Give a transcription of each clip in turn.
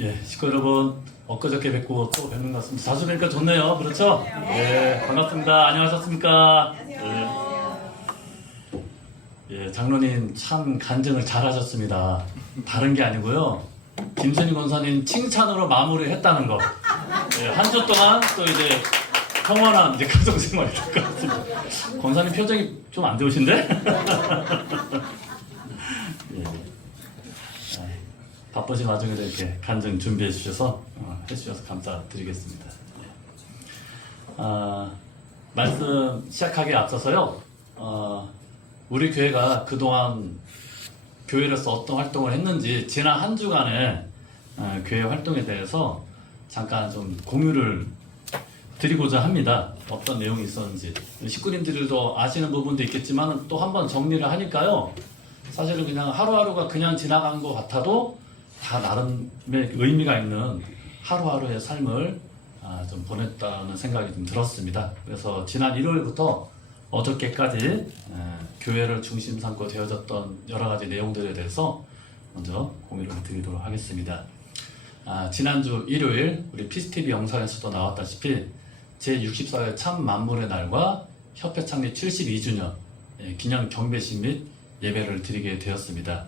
예, 식구 여러분, 엊그저께 뵙고 또 뵙는 것 같습니다. 자주 뵈니까 좋네요. 그렇죠? 예, 반갑습니다. 안녕하셨습니까? 예, 장로님 참 간증을 잘하셨습니다. 다른 게 아니고요. 김선희 권사님 칭찬으로 마무리했다는 거. 예, 한 주 동안 또 이제 평온한 이제 가정생활이 될 것 같습니다. 권사님 표정이 좀 안 좋으신데? 예. 바쁘신 와중에도 이렇게 간증 준비해 주셔서 해주셔서 감사드리겠습니다. 말씀 시작하기에 앞서서요. 우리 교회가 그동안 교회로서 어떤 활동을 했는지 지난 한 주간의 교회 활동에 대해서 잠깐 좀 공유를 드리고자 합니다. 어떤 내용이 있었는지. 식구님들도 아시는 부분도 있겠지만 또 한번 정리를 하니까요. 사실은 그냥 하루하루가 그냥 지나간 것 같아도 다 나름의 의미가 있는 하루하루의 삶을 좀 보냈다는 생각이 좀 들었습니다. 그래서 지난 일요일부터 어저께까지 교회를 중심 삼고 되어졌던 여러 가지 내용들에 대해서 먼저 공유를 드리도록 하겠습니다. 지난주 일요일 우리 피스TV 영상에서도 나왔다시피 제64회 참 만물의 날과 협회 창립 72주년 기념 경배식 및 예배를 드리게 되었습니다.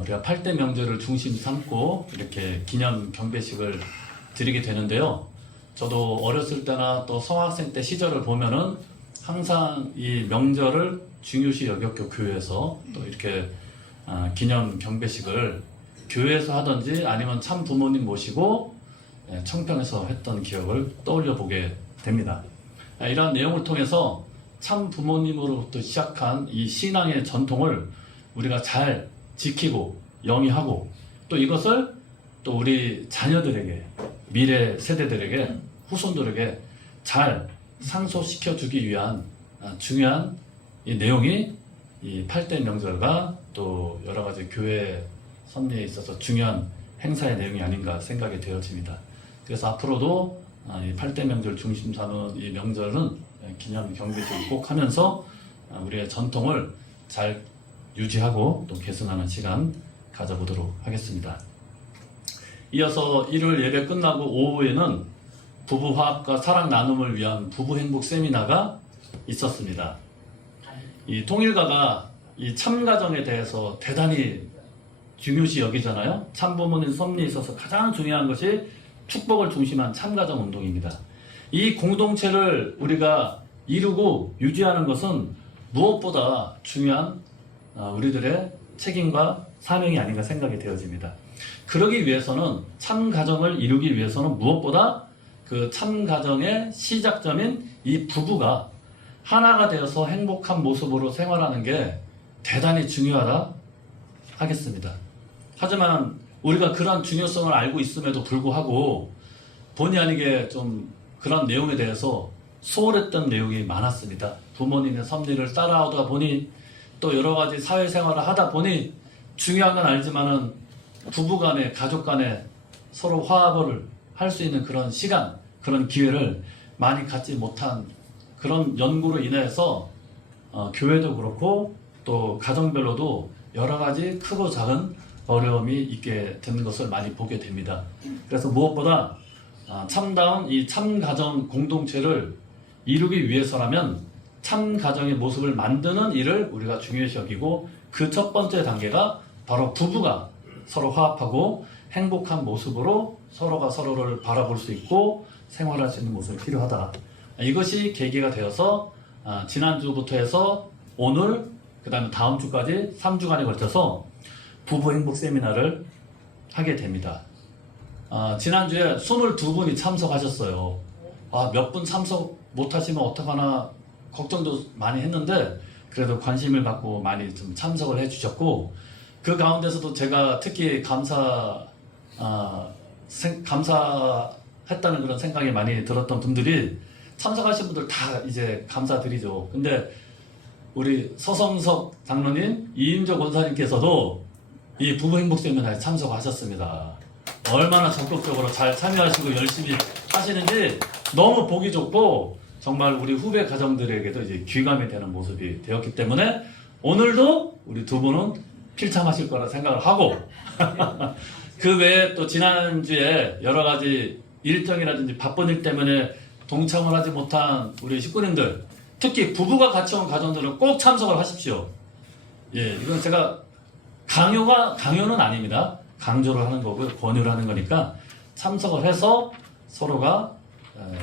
우리가 8대 명절을 중심 삼고 이렇게 기념 경배식을 드리게 되는데요. 저도 어렸을 때나 또 성학생 때 시절을 보면은 항상 이 명절을 중요시 여겼고 교회에서 또 이렇게 기념 경배식을 교회에서 하든지 아니면 참 부모님 모시고 청평에서 했던 기억을 떠올려 보게 됩니다. 이러한 내용을 통해서 참 부모님으로부터 시작한 이 신앙의 전통을 우리가 잘 지키고 영위하고 또 이것을 또 우리 자녀들에게 미래 세대들에게 후손들에게 잘 상소시켜 주기 위한 중요한 이 내용이 이 8대 명절과 또 여러 가지 교회 섭리에 있어서 중요한 행사의 내용이 아닌가 생각이 되어집니다. 그래서 앞으로도 이 8대 명절 중심 삼은 이 명절은 기념 경배식을 꼭 하면서 우리의 전통을 잘 유지하고 또 개선하는 시간 가져보도록 하겠습니다. 이어서 일요일 예배 끝나고 오후에는 부부 화합과 사랑 나눔을 위한 부부 행복 세미나가 있었습니다. 이 통일가가 이 참가정에 대해서 대단히 중요시 여기잖아요. 참부모님 섭리에 있어서 가장 중요한 것이 축복을 중심한 참가정 운동입니다. 이 공동체를 우리가 이루고 유지하는 것은 무엇보다 중요한 우리들의 책임과 사명이 아닌가 생각이 되어집니다. 그러기 위해서는 참가정을 이루기 위해서는 무엇보다 그 참가정의 시작점인 이 부부가 하나가 되어서 행복한 모습으로 생활하는 게 대단히 중요하다 하겠습니다. 하지만 우리가 그런 중요성을 알고 있음에도 불구하고 본의 아니게 좀 그런 내용에 대해서 소홀했던 내용이 많았습니다. 부모님의 섭리를 따라오다 보니 또 여러 가지 사회생활을 하다 보니 중요한 건 알지만은 부부간에 가족간에 서로 화합을 할 수 있는 그런 시간, 그런 기회를 많이 갖지 못한 그런 연구로 인해서 교회도 그렇고 또 가정별로도 여러 가지 크고 작은 어려움이 있게 된 것을 많이 보게 됩니다. 그래서 무엇보다 참다운 이 참가정 공동체를 이루기 위해서라면 참가정의 모습을 만드는 일을 우리가 중요시 여기고 그 첫 번째 단계가 바로 부부가 서로 화합하고 행복한 모습으로 서로가 서로를 바라볼 수 있고 생활할 수 있는 모습이 필요하다. 이것이 계기가 되어서 지난주부터 해서 오늘 그 다음에 다음 주까지 3주간에 걸쳐서 부부 행복 세미나를 하게 됩니다. 지난주에 22분이 참석하셨어요. 몇 분 참석 못하시면 어떡하나 걱정도 많이 했는데 그래도 관심을 갖고 많이 좀 참석을 해주셨고 그 가운데서도 제가 특히 감사했다는 그런 생각이 많이 들었던 분들이 참석하신 분들 다 이제 감사드리죠. 근데 우리 서성석 장로님, 이인조 권사님께서도 이 부부 행복 세미나에 참석하셨습니다. 얼마나 적극적으로 잘 참여하시고 열심히 하시는지 너무 보기 좋고 정말 우리 후배 가정들에게도 이제 귀감이 되는 모습이 되었기 때문에 오늘도 우리 두 분은 필참하실 거라 생각을 하고 그 외에 또 지난주에 여러 가지 일정이라든지 바쁜 일 때문에 동참을 하지 못한 우리 식구님들, 특히 부부가 같이 온 가정들은 꼭 참석을 하십시오. 예, 이건 제가 강요는 아닙니다. 강조를 하는 거고요. 권유를 하는 거니까 참석을 해서 서로가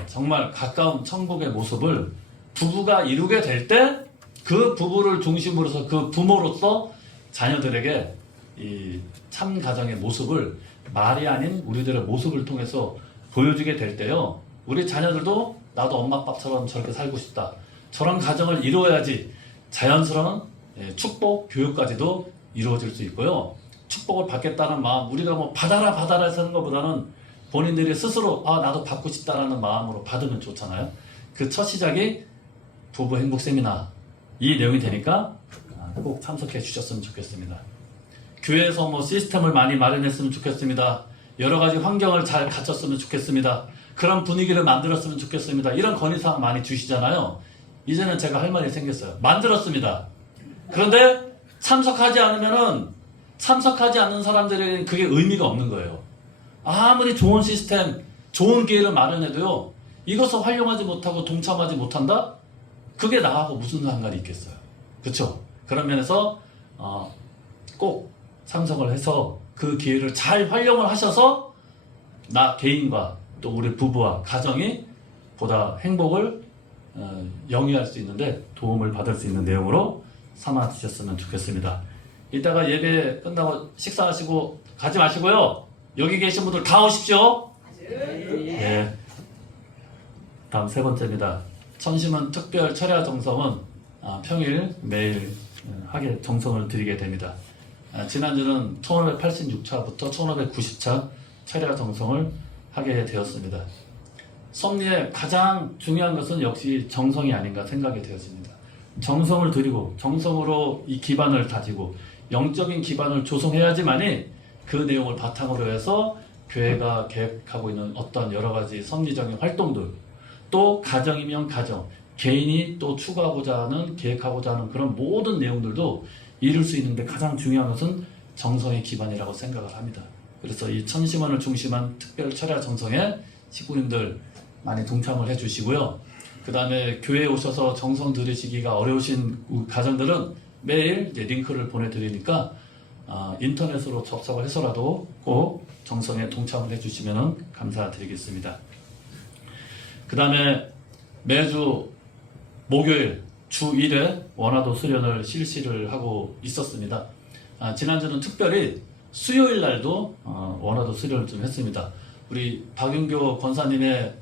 정말 가까운 천국의 모습을 부부가 이루게 될 때 그 부부를 중심으로 해서 그 부모로서 자녀들에게 이 참 가정의 모습을 말이 아닌 우리들의 모습을 통해서 보여주게 될 때요. 우리 자녀들도 나도 엄마 아빠처럼 저렇게 살고 싶다. 저런 가정을 이루어야지 자연스러운 축복, 교육까지도 이루어질 수 있고요. 축복을 받겠다는 마음, 우리가 뭐 받아라 해서 하는 것보다는 본인들이 스스로 나도 받고 싶다라는 마음으로 받으면 좋잖아요. 그 첫 시작이 부부 행복 세미나 이 내용이 되니까 꼭 참석해 주셨으면 좋겠습니다. 교회에서 뭐 시스템을 많이 마련했으면 좋겠습니다. 여러 가지 환경을 잘 갖췄으면 좋겠습니다. 그런 분위기를 만들었으면 좋겠습니다. 이런 건의사항 많이 주시잖아요. 이제는 제가 할 말이 생겼어요. 만들었습니다. 그런데 참석하지 않는 사람들에게는 그게 의미가 없는 거예요. 아무리 좋은 시스템, 좋은 기회를 마련해도요, 이것을 활용하지 못하고 동참하지 못한다? 그게 나하고 무슨 상관이 있겠어요. 그렇죠? 그런 면에서 꼭 참석을 해서 그 기회를 잘 활용을 하셔서 나 개인과 또 우리 부부와 가정이 보다 행복을 영위할 수 있는데 도움을 받을 수 있는 내용으로 삼아 주셨으면 좋겠습니다. 이따가 예배 끝나고 식사하시고 가지 마시고요. 여기 계신 분들 다 오십시오. 네. 다음 세 번째입니다. 천심은 특별 철야 정성은 평일 매일 하게 정성을 드리게 됩니다. 지난주는 1586차부터 1590차 철야 정성을 하게 되었습니다. 섭리의 가장 중요한 것은 역시 정성이 아닌가 생각이 되어집니다. 정성을 들이고 정성으로 이 기반을 다지고 영적인 기반을 조성해야지만이 그 내용을 바탕으로 해서 교회가 계획하고 있는 어떤 여러 가지 섭리적인 활동들, 또 가정이면 가정, 개인이 또 추구하고자 하는, 계획하고자 하는 그런 모든 내용들도 이룰 수 있는데 가장 중요한 것은 정성의 기반이라고 생각을 합니다. 그래서 이 천심원을 중심한 특별 철야 정성에 식구님들 많이 동참을 해주시고요. 그 다음에 교회에 오셔서 정성 들으시기가 어려우신 가정들은 매일 이제 링크를 보내드리니까 인터넷으로 접속을 해서라도 꼭 정성에 동참을 해주시면 감사드리겠습니다. 그 다음에 매주 목요일 주 1회 원화도 수련을 실시를 하고 있었습니다. 지난주는 특별히 수요일 날도 원화도 수련을 좀 했습니다. 우리 박윤교 권사님의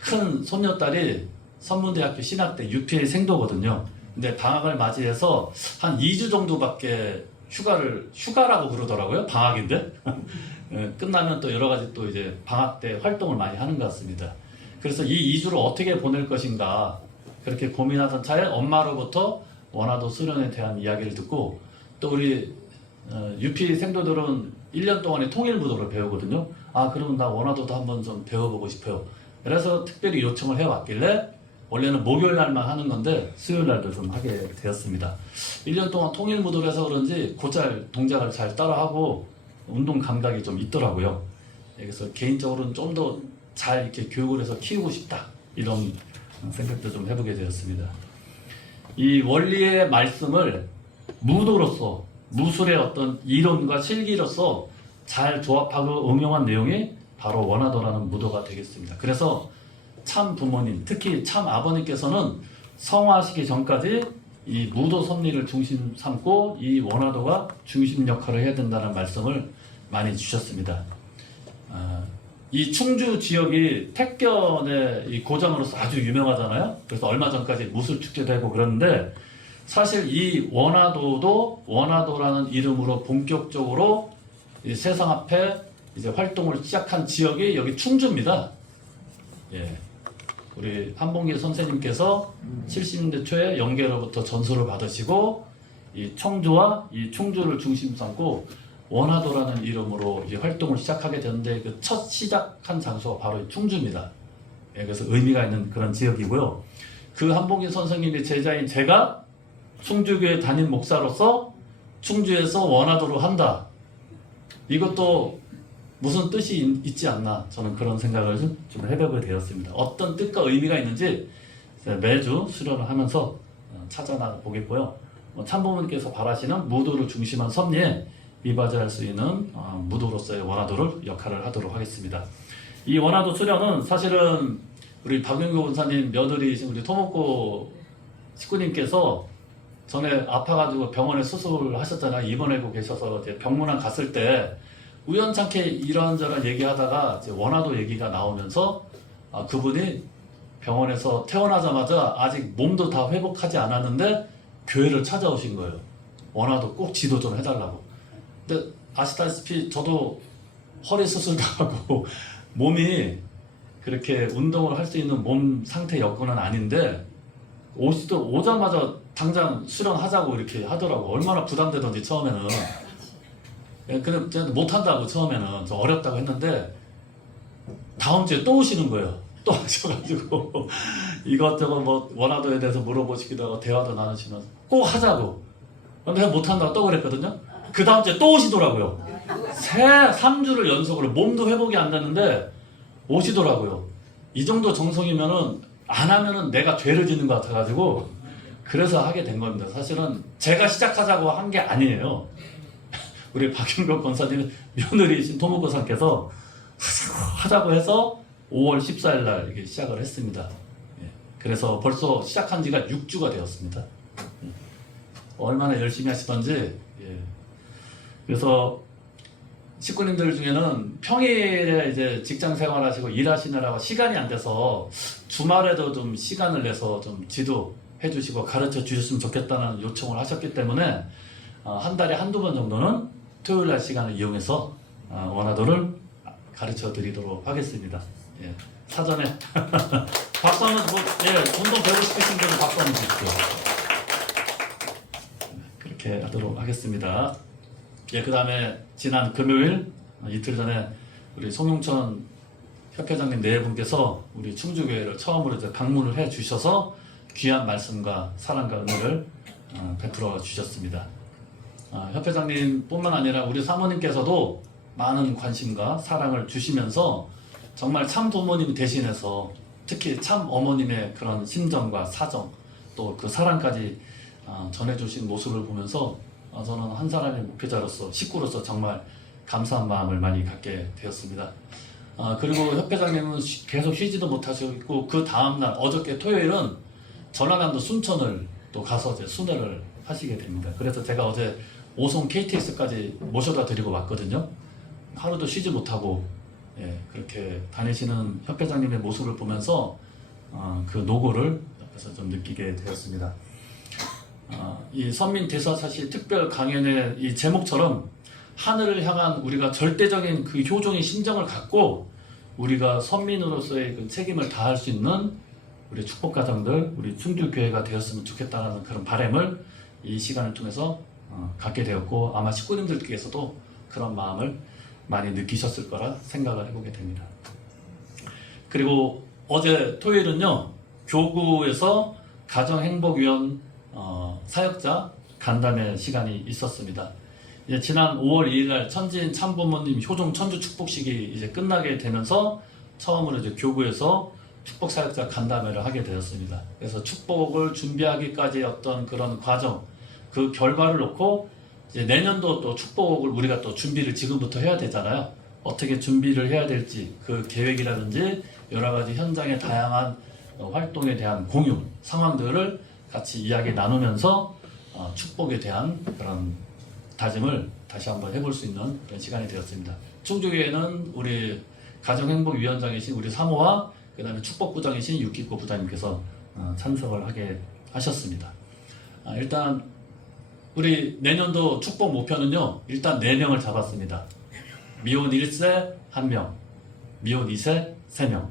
큰 손녀딸이 선문대학교 신학대 UPA 생도거든요. 근데 방학을 맞이해서 한 2주 정도밖에 휴가라고 그러더라고요. 방학인데 끝나면 또 여러 가지 또 이제 방학 때 활동을 많이 하는 것 같습니다. 그래서 이 2주를 어떻게 보낼 것인가 그렇게 고민하던 차에 엄마로부터 원화도 수련에 대한 이야기를 듣고, 또 우리 UP 생도들은 1년 동안에 통일무도를 배우거든요. 그러면 나 원화도도 한번 좀 배워보고 싶어요. 그래서 특별히 요청을 해왔길래 원래는 목요일 날만 하는 건데 수요일 날도 좀 하게 되었습니다. 1년 동안 통일무도를 해서 그런지 곧잘 동작을 잘 따라하고 운동 감각이 좀 있더라고요. 그래서 개인적으로는 좀 더 잘 이렇게 교육을 해서 키우고 싶다, 이런 생각도 좀 해보게 되었습니다. 이 원리의 말씀을 무도로서, 무술의 어떤 이론과 실기로서 잘 조합하고 응용한 내용이 바로 원화도라는 무도가 되겠습니다. 그래서 참 부모님, 특히 참 아버님께서는 성화하시기 전까지 이 무도 섭리를 중심 삼고 이 원화도가 중심 역할을 해야 된다는 말씀을 많이 주셨습니다. 이 충주 지역이 택견의 이 고장으로서 아주 유명하잖아요. 그래서 얼마 전까지 무술 축제도 하고 그랬는데, 사실 이 원화도도 원화도라는 이름으로 본격적으로 이 세상 앞에 이제 활동을 시작한 지역이 여기 충주입니다. 예. 우리 한봉길 선생님께서 70년대 초에 영계로부터 전수를 받으시고 이 청주와 이 충주를 중심 삼고 원화도라는 이름으로 이제 활동을 시작하게 됐는데, 그 첫 시작한 장소가 바로 충주입니다. 예, 그래서 의미가 있는 그런 지역이고요. 그 한봉길 선생님의 제자인 제가 충주교회 담임 목사로서 충주에서 원화도로 한다. 이것도 무슨 뜻이 있지 않나 저는 그런 생각을 좀 해보게 되었습니다. 어떤 뜻과 의미가 있는지 매주 수련을 하면서 찾아나 보겠고요. 참부모님께서 바라시는 무도를 중심한 섭리에 이바지할 수 있는 무도로서의 원화도를 역할을 하도록 하겠습니다. 이 원화도 수련은 사실은 우리 박윤교 원사님 며느리이신 우리 토목고 식구님께서 전에 아파가지고 병원에 수술을 하셨잖아요. 입원하고 계셔서 이제 병문안 갔을 때 우연찮게 이런저런 얘기하다가 이제 원화도 얘기가 나오면서 그분이 병원에서 퇴원하자마자 아직 몸도 다 회복하지 않았는데 교회를 찾아오신 거예요. 원화도 꼭 지도 좀 해달라고. 근데 아시다시피 저도 허리 수술도 하고 몸이 그렇게 운동을 할 수 있는 몸 상태 여건은 아닌데 오자마자 당장 수련하자고 이렇게 하더라고. 얼마나 부담되던지 처음에는. 근데 못한다고 처음에는 좀 어렵다고 했는데 다음 주에 또 오시는 거예요. 또 하셔가지고 이것저것 뭐 원화도에 대해서 물어보시기도 하고 대화도 나누시면서 꼭 하자고. 근데 못한다고 또 그랬거든요. 그 다음 주에 또 오시더라고요. 3주를 연속으로 몸도 회복이 안 되는데 오시더라고요. 이 정도 정성이면은 안 하면은 내가 죄를 짓는 것 같아가지고 그래서 하게 된 겁니다. 사실은 제가 시작하자고 한 게 아니에요. 우리 박윤국 권사님 며느리이신 토목고사님께서 하자고 해서 5월 14일 날 이렇게 시작을 했습니다. 그래서 벌써 시작한 지가 6주가 되었습니다. 얼마나 열심히 하시던지. 그래서 식구님들 중에는 평일에 이제 직장 생활하시고 일하시느라고 시간이 안 돼서 주말에도 좀 시간을 내서 좀 지도해 주시고 가르쳐 주셨으면 좋겠다는 요청을 하셨기 때문에 한 달에 한두 번 정도는 토요일 날 시간을 이용해서 원화도를 가르쳐 드리도록 하겠습니다. 사전에 박수 한번 운동 배우고 싶으신 분은 박수 한번 주십시오. 그렇게 하도록 하겠습니다. 그 다음에 지난 금요일 이틀 전에 우리 송용천 협회장님 네 분께서 우리 충주교회를 처음으로 이제 방문을 해 주셔서 귀한 말씀과 사랑과 은혜를 베풀어 주셨습니다. 협회장님 뿐만 아니라 우리 사모님께서도 많은 관심과 사랑을 주시면서 정말 참 부모님 대신해서 특히 참 어머님의 그런 심정과 사정 또 그 사랑까지 전해주신 모습을 보면서 저는 한 사람의 목회자로서 식구로서 정말 감사한 마음을 많이 갖게 되었습니다. 그리고 협회장님은 계속 쉬지도 못하시고 그 다음날 어저께 토요일은 전라남도 순천을 또 가서 이제 순회를 하시게 됩니다. 그래서 제가 어제 오송 KTX까지 모셔다 드리고 왔거든요. 하루도 쉬지 못하고 그렇게 다니시는 협회장님의 모습을 보면서 그 노고를 옆에서 좀 느끼게 되었습니다. 이 선민 대사사시 특별 강연의 이 제목처럼 하늘을 향한 우리가 절대적인 그 효종의 심정을 갖고 우리가 선민으로서의 그 책임을 다할 수 있는 우리 축복가정들, 우리 충주교회가 되었으면 좋겠다는 그런 바람을 이 시간을 통해서 갖게 되었고 아마 식구님들께서도 그런 마음을 많이 느끼셨을 거라 생각을 해보게 됩니다. 그리고 어제 토요일은요 교구에서 가정행복위원 사역자 간담회 시간이 있었습니다. 이제 지난 5월 2일 날 천지인 참부모님 효종 천주 축복식이 이제 끝나게 되면서 처음으로 이제 교구에서 축복 사역자 간담회를 하게 되었습니다. 그래서 축복을 준비하기까지 어떤 그런 과정, 그 결과를 놓고 이제 내년도 또 축복을 우리가 또 준비를 지금부터 해야 되잖아요. 어떻게 준비를 해야 될지 그 계획이라든지 여러 가지 현장의 다양한 활동에 대한 공유 상황들을 같이 이야기 나누면서 축복에 대한 그런 다짐을 다시 한번 해볼 수 있는 그런 시간이 되었습니다. 충주교회는 우리 가정행복위원장이신 우리 사모와 그 다음에 축복부장이신 육기코 부장님께서 참석을 하게 하셨습니다. 일단 우리 내년도 축복 목표는요 일단 4명을 잡았습니다. 미혼 1세 1명, 미혼 2세 3명.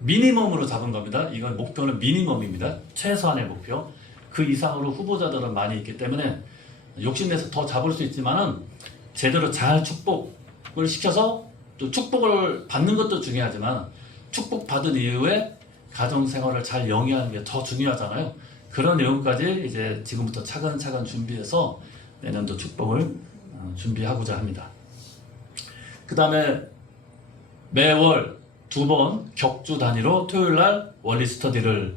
미니멈으로 잡은 겁니다. 이건 목표는 미니멈입니다. 최소한의 목표. 그 이상으로 후보자들은 많이 있기 때문에 욕심내서 더 잡을 수 있지만은 제대로 잘 축복을 시켜서 또 축복을 받는 것도 중요하지만 축복받은 이후에 가정생활을 잘 영위하는 게 더 중요하잖아요. 그런 내용까지 이제 지금부터 차근차근 준비해서 내년도 축복을 준비하고자 합니다. 그 다음에 매월 2번 격주 단위로 토요일날 원리 스터디를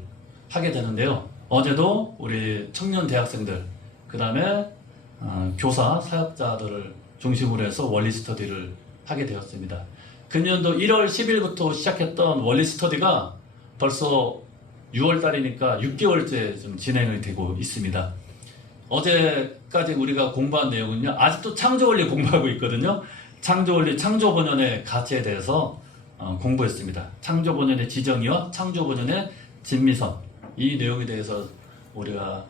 하게 되는데요. 어제도 우리 청년 대학생들, 그 다음에 교사, 사역자들을 중심으로 해서 원리 스터디를 하게 되었습니다. 금년도 1월 10일부터 시작했던 원리 스터디가 벌써 6월 달이니까 6개월째 좀 진행이 되고 있습니다. 어제까지 우리가 공부한 내용은요, 아직도 창조원리 공부하고 있거든요. 창조원리, 창조본연의 가치에 대해서 공부했습니다. 창조본연의 지정의와 창조본연의 진미성, 이 내용에 대해서 우리가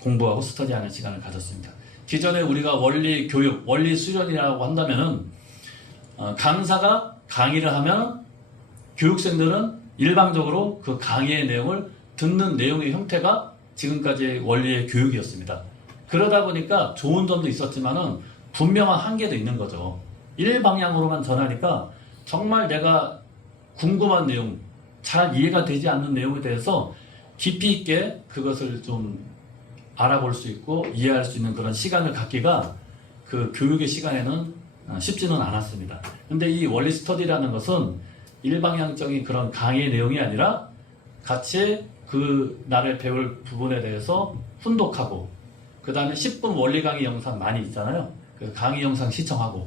공부하고 스터디하는 시간을 가졌습니다. 기존에 우리가 원리 교육, 원리 수련이라고 한다면은 강사가 강의를 하면 교육생들은 일방적으로 그 강의의 내용을 듣는 내용의 형태가 지금까지 원리의 교육이었습니다. 그러다 보니까 좋은 점도 있었지만은 분명한 한계도 있는 거죠. 일방향으로만 전하니까 정말 내가 궁금한 내용, 잘 이해가 되지 않는 내용에 대해서 깊이 있게 그것을 좀 알아볼 수 있고 이해할 수 있는 그런 시간을 갖기가 그 교육의 시간에는 쉽지는 않았습니다. 근데 이 원리 스터디라는 것은 일방향적인 그런 강의 내용이 아니라 같이 그 날에 배울 부분에 대해서 훈독하고, 그 다음에 10분 원리 강의 영상 많이 있잖아요. 그 강의 영상 시청하고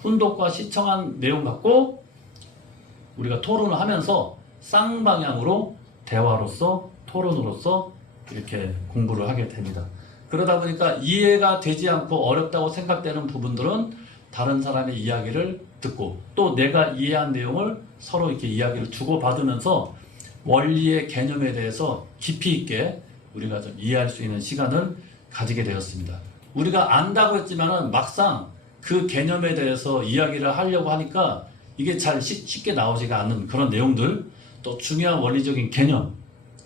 훈독과 시청한 내용 갖고 우리가 토론을 하면서 쌍방향으로 대화로서, 토론으로서 이렇게 공부를 하게 됩니다. 그러다 보니까 이해가 되지 않고 어렵다고 생각되는 부분들은 다른 사람의 이야기를 듣고, 또 내가 이해한 내용을 서로 이렇게 이야기를 주고받으면서 원리의 개념에 대해서 깊이 있게 우리가 좀 이해할 수 있는 시간을 가지게 되었습니다. 우리가 안다고 했지만은 막상 그 개념에 대해서 이야기를 하려고 하니까 이게 잘 쉽게 나오지가 않는 그런 내용들, 또 중요한 원리적인 개념,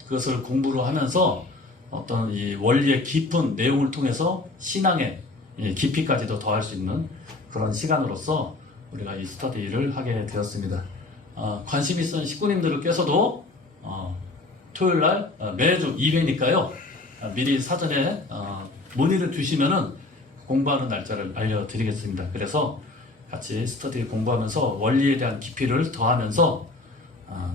그것을 공부를 하면서 어떤 이 원리의 깊은 내용을 통해서 신앙의 깊이까지도 더할 수 있는 그런 시간으로서 우리가 이 스터디를 하게 되었습니다. 관심 있는 식구님들께서도 토요일날 매주 2회니까요. 미리 사전에 문의를 주시면은 공부하는 날짜를 알려드리겠습니다. 그래서 같이 스터디 공부하면서 원리에 대한 깊이를 더하면서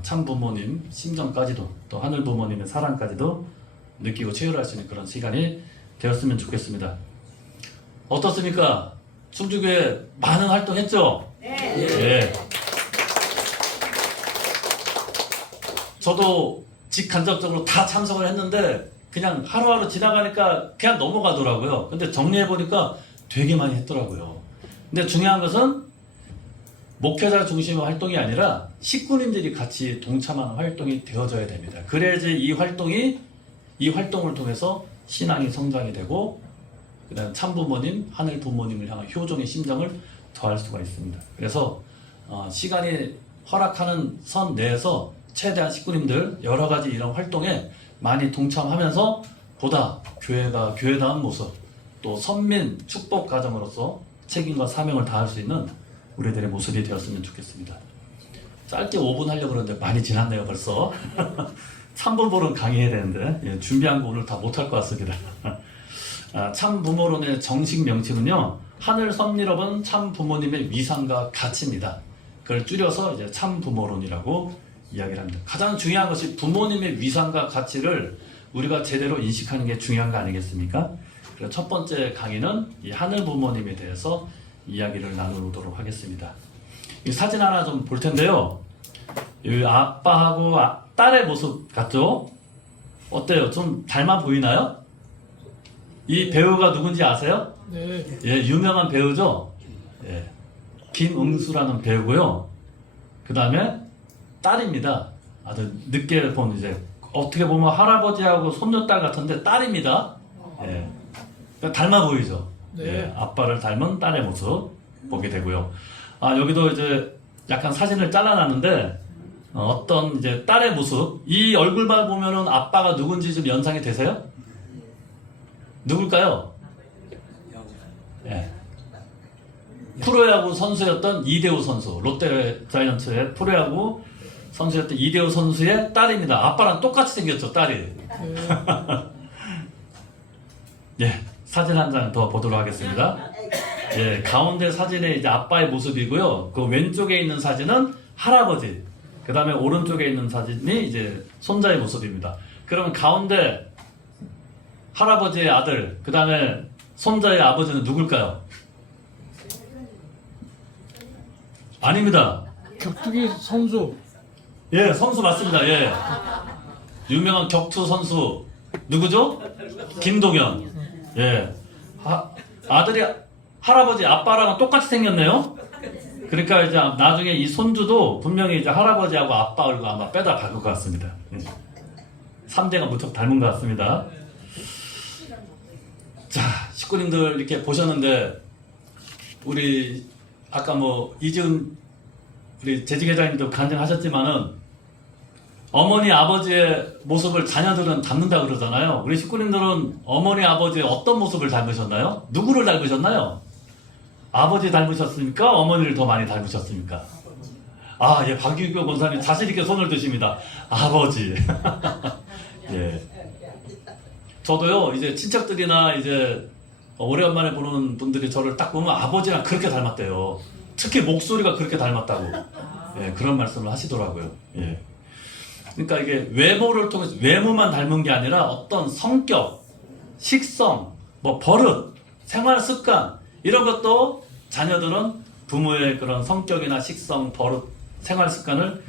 참 부모님 심정까지도, 또 하늘 부모님의 사랑까지도 느끼고 체험할 수 있는 그런 시간이 되었으면 좋겠습니다. 어떻습니까? 충주교회 많은 활동했죠? 네. 저도 직간접적으로 다 참석을 했는데 그냥 하루하루 지나가니까 그냥 넘어가더라고요. 근데 정리해보니까 되게 많이 했더라고요. 근데 중요한 것은 목회자 중심의 활동이 아니라 식구님들이 같이 동참하는 활동이 되어져야 됩니다. 그래야지 이 활동을 통해서 신앙이 성장이 되고, 그 다음 참부모님, 하늘 부모님을 향한 효종의 심정을 더할 수가 있습니다. 그래서 시간이 허락하는 선 내에서 최대한 식구님들 여러 가지 이런 활동에 많이 동참하면서 보다 교회가 교회다운 모습, 또 선민 축복 가정으로서 책임과 사명을 다할 수 있는 우리들의 모습이 되었으면 좋겠습니다. 짧게 5분 하려고 그러는데 많이 지났네요 벌써. 참부모론 강의해야 되는데 준비한 거 오늘 다 못할 것 같습니다. 참부모론의 정식 명칭은요, 하늘 섭리업은 참부모님의 위상과 가치입니다. 그걸 줄여서 이제 참부모론이라고 이야기를 합니다. 가장 중요한 것이 부모님의 위상과 가치를 우리가 제대로 인식하는 게 중요한 거 아니겠습니까? 그래서 첫 번째 강의는 이 하늘 부모님에 대해서 이야기를 나누도록 하겠습니다. 이 사진 하나 좀 볼 텐데요. 이 아빠하고 딸의 모습 같죠? 어때요? 좀 닮아 보이나요? 이 배우가 누군지 아세요? 네. 예, 유명한 배우죠? 예. 김응수라는 배우고요. 그 다음에 딸입니다. 아주 늦게 본 이제 어떻게 보면 할아버지하고 손녀딸 같은데 딸입니다. 예. 그러니까 닮아 보이죠? 네. 예. 아빠를 닮은 딸의 모습 보게 되고요. 여기도 이제 약간 사진을 잘라놨는데 어떤 이제 딸의 모습, 이 얼굴만 보면은 아빠가 누군지 좀 연상이 되세요? 누굴까요? 예. 프로야구 선수였던 이대호 선수, 롯데 자이언츠의 프로야구 선수였던 이대호 선수의 딸입니다. 아빠랑 똑같이 생겼죠, 딸이. 네. 예, 사진 한 장 더 보도록 하겠습니다. 예, 가운데 사진이 이제 아빠의 모습이고요. 그 왼쪽에 있는 사진은 할아버지. 그 다음에 오른쪽에 있는 사진이 이제 손자의 모습입니다. 그러면 가운데 할아버지의 아들, 그 다음에 손자의 아버지는 누굴까요? 아닙니다. 격투기 선수. 예, 선수 맞습니다. 예. 유명한 격투 선수 누구죠? 김동현. 예. 아들이 할아버지 아빠랑 똑같이 생겼네요. 그러니까 이제 나중에 이 손주도 분명히 이제 할아버지하고 아빠 얼굴 아마 빼다 박을 것 같습니다. 3대가 무척 닮은 것 같습니다. 자, 식구님들 이렇게 보셨는데 우리 아까 뭐 이지은 우리 재직 회장님도 간증하셨지만은 어머니 아버지의 모습을 자녀들은 닮는다 그러잖아요. 우리 식구님들은 어머니 아버지의 어떤 모습을 닮으셨나요? 누구를 닮으셨나요? 아버지 닮으셨습니까? 어머니를 더 많이 닮으셨습니까? 아, 예, 박유교 권사님 자신 있게 손을 드십니다. 아버지. 예. 저도요, 이제 친척들이나 이제 오래간만에 보는 분들이 저를 딱 보면 아버지랑 그렇게 닮았대요. 특히 목소리가 그렇게 닮았다고. 예, 그런 말씀을 하시더라고요. 예. 그러니까 이게 외모를 통해서 외모만 닮은 게 아니라 어떤 성격, 식성, 뭐 버릇, 생활 습관 이런 것도 자녀들은 부모의 그런 성격이나 식성, 버릇, 생활 습관을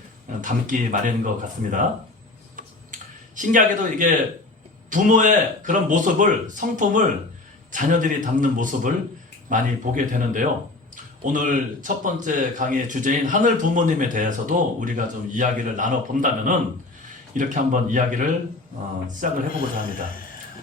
담기 마련인 것 같습니다. 신기하게도 이게 부모의 그런 모습을, 성품을 자녀들이 담는 모습을 많이 보게 되는데요. 오늘 첫 번째 강의의 주제인 하늘 부모님에 대해서도 우리가 좀 이야기를 나눠본다면은 이렇게 한번 이야기를 시작을 해보고자 합니다.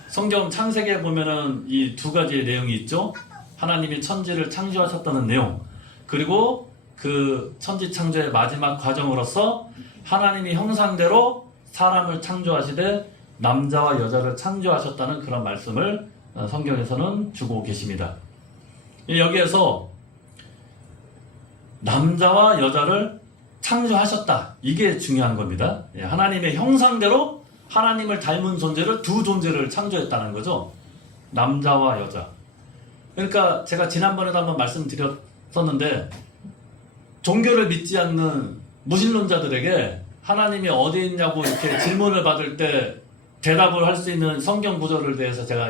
성경 창세기에 보면은 이 두 가지의 내용이 있죠. 하나님이 천지를 창조하셨다는 내용, 그리고 그 천지 창조의 마지막 과정으로서 하나님이 형상대로 사람을 창조하시되 남자와 여자를 창조하셨다는 그런 말씀을 성경에서는 주고 계십니다. 여기에서 남자와 여자를 창조하셨다. 이게 중요한 겁니다. 하나님의 형상대로 하나님을 닮은 존재를 두 존재를 창조했다는 거죠. 남자와 여자. 그러니까 제가 지난번에도 한번 말씀드렸었는데 종교를 믿지 않는 무신론자들에게 하나님이 어디 있냐고 이렇게 질문을 받을 때 대답을 할 수 있는 성경 구절을 대해서 제가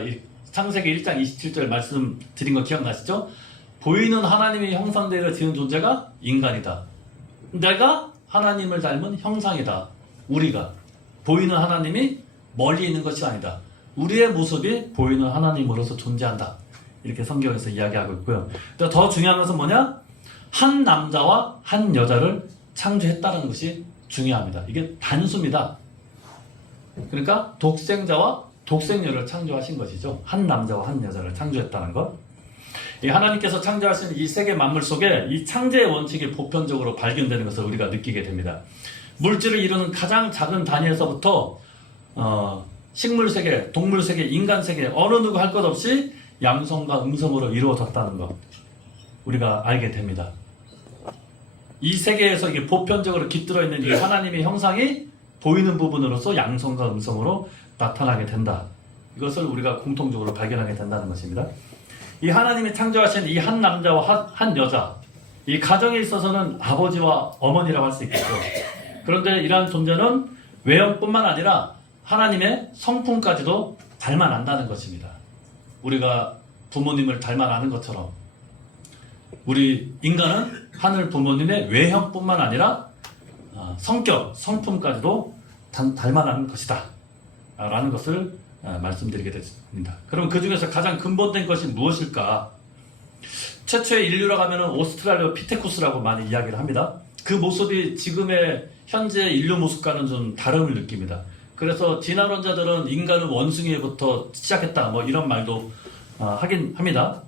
창세기 1장 27절 말씀드린 거 기억나시죠? 보이는 하나님의 형상대로 지은 존재가 인간이다. 내가 하나님을 닮은 형상이다. 우리가 보이는 하나님이 멀리 있는 것이 아니다. 우리의 모습이 보이는 하나님으로서 존재한다. 이렇게 성경에서 이야기하고 있고요. 더 중요한 것은 뭐냐? 한 남자와 한 여자를 창조했다는 것이 중요합니다. 이게 단수입니다. 그러니까 독생자와 독생녀를 창조하신 것이죠. 한 남자와 한 여자를 창조했다는 것. 이 하나님께서 창조하신 이 세계 만물 속에 이 창조의 원칙이 보편적으로 발견되는 것을 우리가 느끼게 됩니다. 물질을 이루는 가장 작은 단위에서부터 식물 세계, 동물 세계, 인간 세계 어느 누구 할 것 없이 양성과 음성으로 이루어졌다는 것 우리가 알게 됩니다. 이 세계에서 이게 보편적으로 깃들어 있는 이 하나님의 형상이 보이는 부분으로서 양성과 음성으로 나타나게 된다. 이것을 우리가 공통적으로 발견하게 된다는 것입니다. 이 하나님이 창조하신 이 한 남자와 한 여자, 이 가정에 있어서는 아버지와 어머니라고 할 수 있겠죠. 그런데 이러한 존재는 외형뿐만 아니라 하나님의 성품까지도 닮아난다는 것입니다. 우리가 부모님을 닮아나는 것처럼 우리 인간은 하늘 부모님의 외형뿐만 아니라 성격, 성품까지도 닮아나는 것이다 라는 것을 말씀드리게 됐습니다. 그럼 그 중에서 가장 근본된 것이 무엇일까? 최초의 인류라고 하면 오스트랄로피테쿠스라고 많이 이야기를 합니다. 그 모습이 지금의 현재 인류 모습과는 좀 다름을 느낍니다. 그래서 진화론자들은 인간은 원숭이부터 시작했다 뭐 이런 말도 하긴 합니다.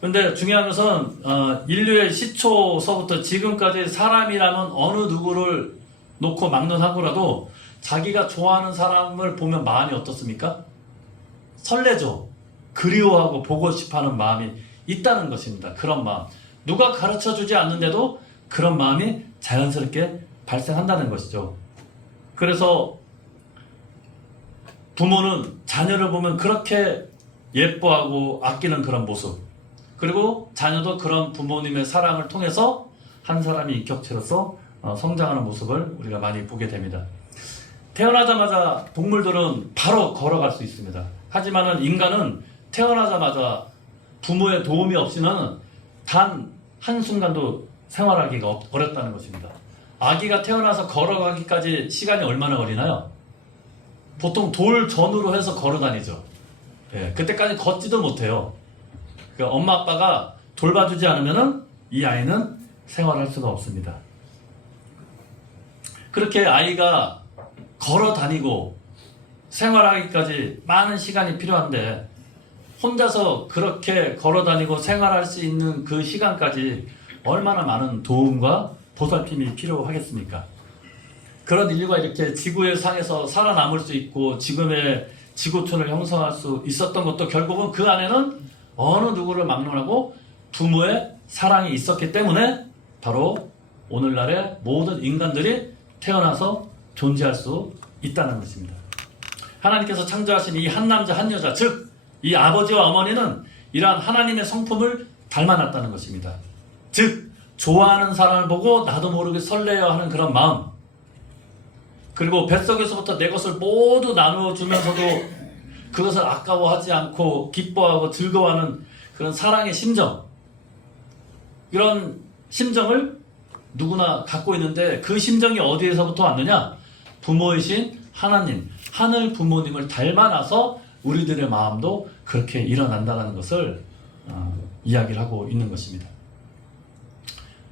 그런데 중요한 것은 인류의 시초서부터 지금까지 사람이라면 어느 누구를 놓고 막론하고라도 자기가 좋아하는 사람을 보면 마음이 어떻습니까? 설레죠. 그리워하고 보고 싶어하는 마음이 있다는 것입니다. 그런 마음. 누가 가르쳐주지 않는데도 그런 마음이 자연스럽게 발생한다는 것이죠. 그래서 부모는 자녀를 보면 그렇게 예뻐하고 아끼는 그런 모습. 그리고 자녀도 그런 부모님의 사랑을 통해서 한 사람이 인격체로서 성장하는 모습을 우리가 많이 보게 됩니다. 태어나자마자 동물들은 바로 걸어갈 수 있습니다. 하지만은 인간은 태어나자마자 부모의 도움이 없이는 단 한순간도 생활하기가 어렵다는 것입니다. 아기가 태어나서 걸어가기까지 시간이 얼마나 걸리나요? 보통 돌 전으로 해서 걸어 다니죠. 예, 그때까지 걷지도 못해요. 그러니까 엄마 아빠가 돌봐주지 않으면은 이 아이는 생활할 수가 없습니다. 그렇게 아이가 걸어 다니고 생활하기까지 많은 시간이 필요한데 혼자서 그렇게 걸어 다니고 생활할 수 있는 그 시간까지 얼마나 많은 도움과 보살핌이 필요하겠습니까? 그런 인류가 이렇게 지구의 상에서 살아남을 수 있고 지금의 지구촌을 형성할 수 있었던 것도 결국은 그 안에는 어느 누구를 막론하고 부모의 사랑이 있었기 때문에 바로 오늘날의 모든 인간들이 태어나서 존재할 수 있다는 것입니다. 하나님께서 창조하신 이 한 남자 한 여자, 즉 이 아버지와 어머니는 이러한 하나님의 성품을 닮아놨다는 것입니다. 즉 좋아하는 사람을 보고 나도 모르게 설레어 하는 그런 마음, 그리고 뱃속에서부터 내 것을 모두 나누어 주면서도 그것을 아까워하지 않고 기뻐하고 즐거워하는 그런 사랑의 심정, 이런 심정을 누구나 갖고 있는데 그 심정이 어디에서부터 왔느냐? 부모이신 하나님, 하늘 부모님을 닮아나서 우리들의 마음도 그렇게 일어난다는 것을 이야기를 하고 있는 것입니다.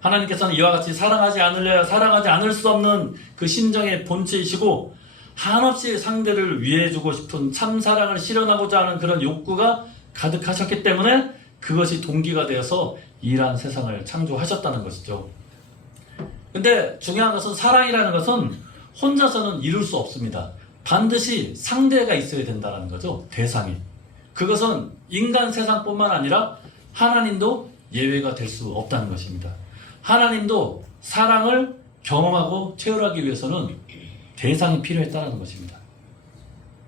하나님께서는 이와 같이 사랑하지 않으려야 사랑하지 않을 수 없는 그 심정의 본체이시고 한없이 상대를 위해주고 싶은 참 사랑을 실현하고자 하는 그런 욕구가 가득하셨기 때문에 그것이 동기가 되어서 이러한 세상을 창조하셨다는 것이죠. 근데 중요한 것은 사랑이라는 것은 혼자서는 이룰 수 없습니다. 반드시 상대가 있어야 된다는 거죠. 대상이. 그것은 인간 세상뿐만 아니라 하나님도 예외가 될 수 없다는 것입니다. 하나님도 사랑을 경험하고 체험하기 위해서는 대상이 필요했다는 것입니다.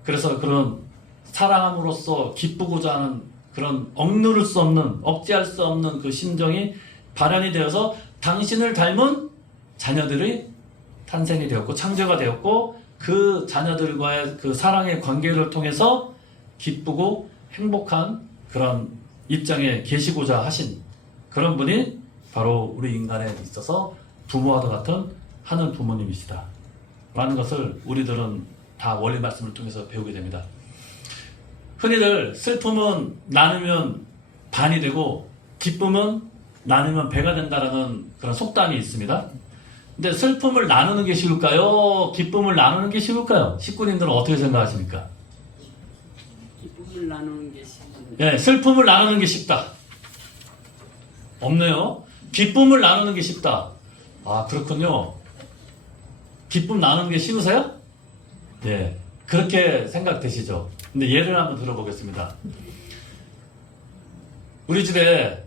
그래서 그런 사랑함으로써 기쁘고자 하는 그런 억누를 수 없는, 억제할 수 없는 그 심정이 발현이 되어서 당신을 닮은 자녀들이 탄생이 되었고 창조가 되었고 그 자녀들과의 그 사랑의 관계를 통해서 기쁘고 행복한 그런 입장에 계시고자 하신 그런 분이 바로 우리 인간에 있어서 부모와도 같은 하늘 부모님이시다 라는 것을 우리들은 다 원리 말씀을 통해서 배우게 됩니다. 흔히들 슬픔은 나누면 반이 되고 기쁨은 나누면 배가 된다라는 그런 속담이 있습니다. 근데 슬픔을 나누는 게 쉬울까요? 기쁨을 나누는 게 쉬울까요? 식구님들은 어떻게 생각하십니까? 기쁨을 나누는 게 쉽은. 예, 슬픔을 나누는 게 쉽다. 없네요. 기쁨을 나누는 게 쉽다. 아, 그렇군요. 기쁨 나누는 게 쉬우세요? 예, 그렇게 생각되시죠? 근데 예를 한번 들어보겠습니다. 우리 집에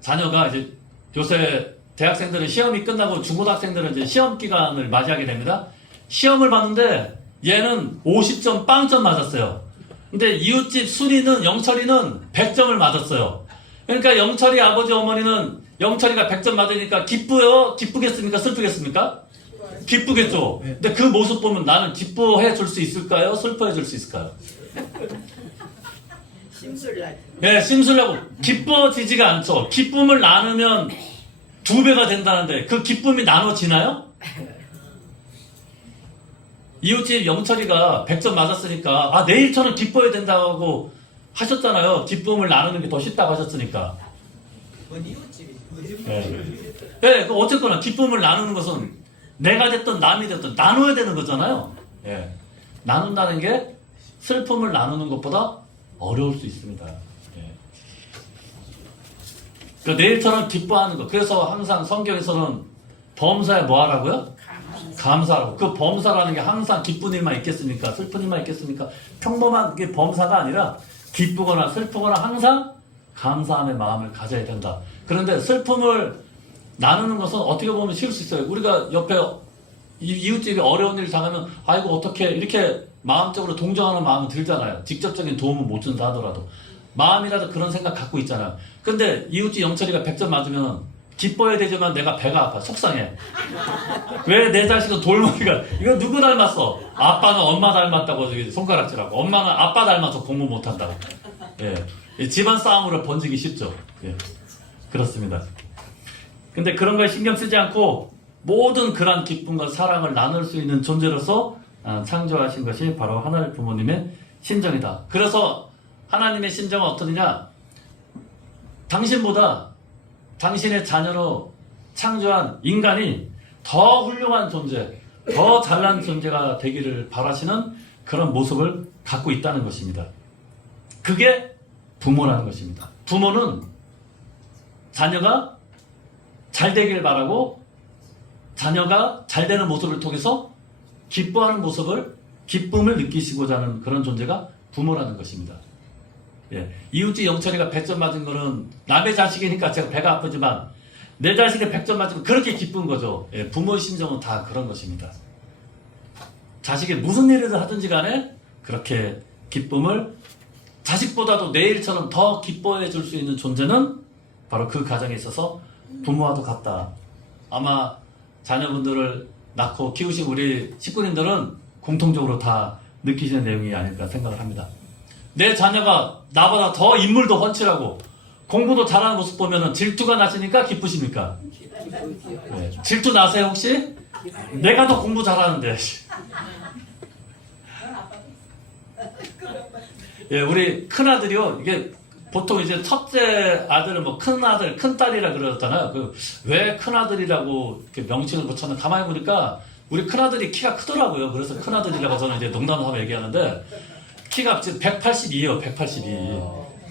자녀가 이제 요새 대학생들은 시험이 끝나고 중고등학생들은 이제 시험 기간을 맞이하게 됩니다. 시험을 봤는데 얘는 50점 빵점 맞았어요. 근데 이웃집 순이는 영철이는 100점을 맞았어요. 그러니까 영철이 아버지 어머니는 영철이가 100점 맞으니까 기쁘겠습니까? 슬프겠습니까? 기쁘겠죠. 근데 그 모습 보면 나는 기뻐해 줄 수 있을까요? 슬퍼해 줄 수 있을까요? 심술나게. 예, 심술나고 기뻐지지가 않죠. 기쁨을 나누면 2배가 된다는데 그 기쁨이 나눠지나요? 이웃집 영철이가 100점 맞았으니까 아 내일처럼 기뻐야 된다고 하셨잖아요. 기쁨을 나누는 게 더 쉽다고 하셨으니까. 뭔 이웃집이? 예, 그 어쨌거나 기쁨을 나누는 것은 내가 됐든 남이 됐든 나눠야 되는 거잖아요. 예, 나눈다는 게 슬픔을 나누는 것보다 어려울 수 있습니다. 예. 그러니까 내일처럼 기뻐하는 것. 그래서 항상 성경에서는 범사에 뭐 하라고요? 감사하라고. 그 범사라는 게 항상 기쁜 일만 있겠습니까? 슬픈 일만 있겠습니까? 평범한 게 범사가 아니라 기쁘거나 슬프거나 항상 감사함의 마음을 가져야 된다. 그런데 슬픔을 나누는 것은 어떻게 보면 쉬울 수 있어요. 우리가 옆에 이웃집이 어려운 일 당하면 아이고 어떻게 이렇게 마음적으로 동정하는 마음은 들잖아요. 직접적인 도움은 못 준다 하더라도. 마음이라도 그런 생각 갖고 있잖아. 근데 이웃집 영철이가 100점 맞으면 기뻐야 되지만 내가 배가 아파. 속상해. 왜 내 자식은 돌머리가, 이거 누구 닮았어? 아빠는 엄마 닮았다고 저기 손가락질하고, 엄마는 아빠 닮아서 공부 못한다고. 예. 이 집안 싸움으로 번지기 쉽죠. 예. 그렇습니다. 근데 그런 거에 신경 쓰지 않고 모든 그런 기쁨과 사랑을 나눌 수 있는 존재로서 창조하신 것이 바로 하나님 부모님의 심정이다. 그래서 하나님의 심정은 어떠느냐? 당신보다 당신의 자녀로 창조한 인간이 더 훌륭한 존재, 더 잘난 존재가 되기를 바라시는 그런 모습을 갖고 있다는 것입니다. 그게 부모라는 것입니다. 부모는 자녀가 잘 되길 바라고 자녀가 잘 되는 모습을 통해서 기뻐하는 모습을, 기쁨을 느끼시고자 하는 그런 존재가 부모라는 것입니다. 예. 이웃집 영철이가 100점 맞은 거는 남의 자식이니까 제가 배가 아프지만 내 자식이 100점 맞으면 그렇게 기쁜 거죠. 예. 부모의 심정은 다 그런 것입니다. 자식이 무슨 일을 하든지 간에 그렇게 기쁨을 자식보다도 내 일처럼 더 기뻐해 줄 수 있는 존재는 바로 그 가정에 있어서 부모와도 같다. 아마 자녀분들을 낳고 키우신 우리 식구님들은 공통적으로 다 느끼시는 내용이 아닐까 생각을 합니다. 내 자녀가 나보다 더 인물도 훤칠하고 공부도 잘하는 모습 보면 질투가 나시니까 기쁘십니까? 네. 질투 나세요 혹시? 내가 더 공부 잘하는데. 예, 우리 큰아들이요. 이게 보통 이제 첫째 아들은 뭐 큰아들, 큰딸이라 그러잖아요. 왜 큰아들이라고 이렇게 명칭을 붙였나 가만히 보니까 우리 큰아들이 키가 크더라고요. 그래서 큰아들이라고 저는 이제 농담을 하면 얘기하는데 키가 지금 182예요. 182.